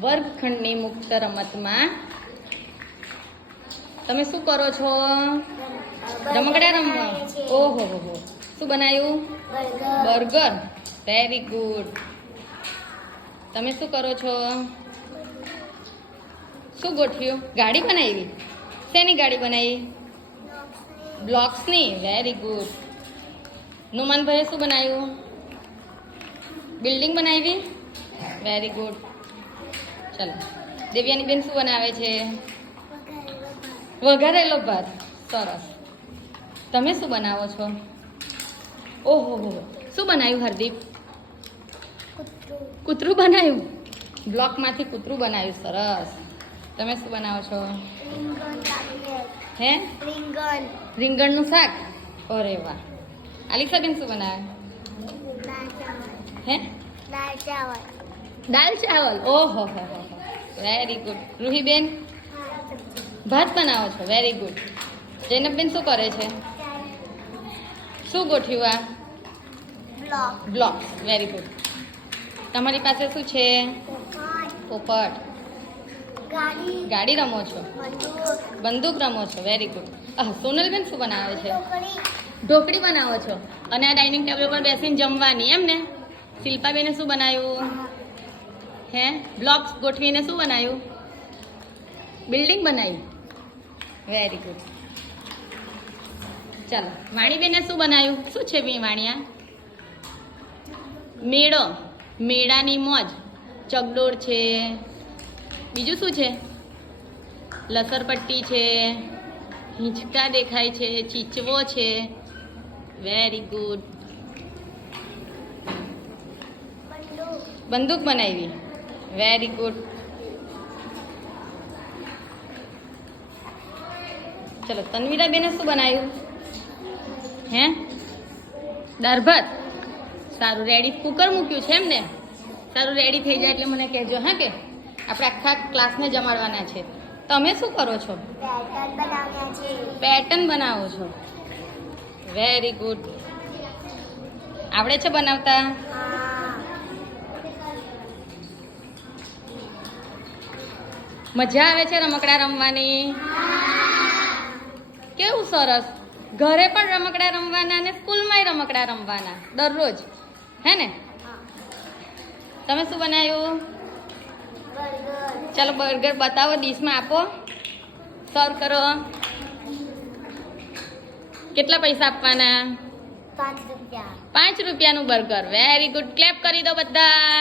વર્ગખંડની મુક્ત રમતમાં તમે શું કરો છો? રમકડા રમવા. ઓહો હો, શું બનાવ્યું? બર્ગર. Very good. તમે શું કરો છો? શું ગોઠવ્યું? ગાડી બનાવી. શેની ગાડી બનાવી? બ્લોક્સની. Very good. નુમાનભાઈએ શું બનાવ્યું? બિલ્ડિંગ બનાવી. Very good. ચલો, દેવ્યાની બેન શું બનાવે છે? વઘારેલો ભાત. સરસ. તમે શું બનાવો છો? ઓહો હો, શું બનાવ્યું હાર્દિક? કૂતરું બનાવ્યું. બ્લોકમાંથી કૂતરું બનાવ્યું. સરસ. તમે શું બનાવો છો? હે? રીંગણનું શાક. અરે વાહ. આલિસાબેન શું બનાવે? હે? દાલ ચાવલ. ઓહો હો હો, વેરી ગુડ. રૂહીબેન ભાત બનાવો છો. Very good. જૈનબબેન શું કરે છે? શું ગોઠવ્યું? આ બ્લોક્સ. Very good. તમારી પાસે શું છે? પોપટ. ગાડી રમો છો. બંદૂક રમો છો. Very good. સોનલબેન શું બનાવે છે? ઢોકળી બનાવો છો. અને આ ડાઇનિંગ ટેબલ પર બેસીને જમવાની, એમ ને? શિલ્પાબેને શું બનાવ્યું? હે? બ્લોક્સ ગોઠવીને શું બનાવ્યું? બિલ્ડિંગ બનાવી. Very good. ચાલો, વાણીબેને શું બનાવ્યું? શું છે વાણિયા? મેળો. મેળાની મોજ. ચગડોળ છે. બીજું શું છે? લસરપટ્ટી છે. હિંચકા દેખાય છે. ચીચવો છે. Very good. બંદૂક બનાવી. Very good. ચલો, તન્વીરાબેને શું બનાવ્યું? હે? દાળ ભાત. સારું. રેડી. કુકર મૂક્યું છે એમ ને? સારું, રેડી થઈ જાય એટલે મને કહેજો. હા, કે આપણે આખા ક્લાસને જમાડવાના છે. તમે શું કરો છો? પેટર્ન બનાવો છો. Very good. આવડે છે બનાવતા? મજા આવે છે રમકડા રમવાની? કેવું સરસ. ઘરે પણ રમકડા રમવાના અને સ્કૂલમાંય રમકડા રમવાના દરરોજ, હે ને? તમે શું બનાવ્યું? ચાલો, બર્ગર બતાવો. ડીશમાં આપો. સર્વ કરો. કેટલા પૈસા આપવાના? 5 રૂપિયા. 5 રૂપિયાનું બર્ગર. Very good. ક્લેપ કરી દો બધા.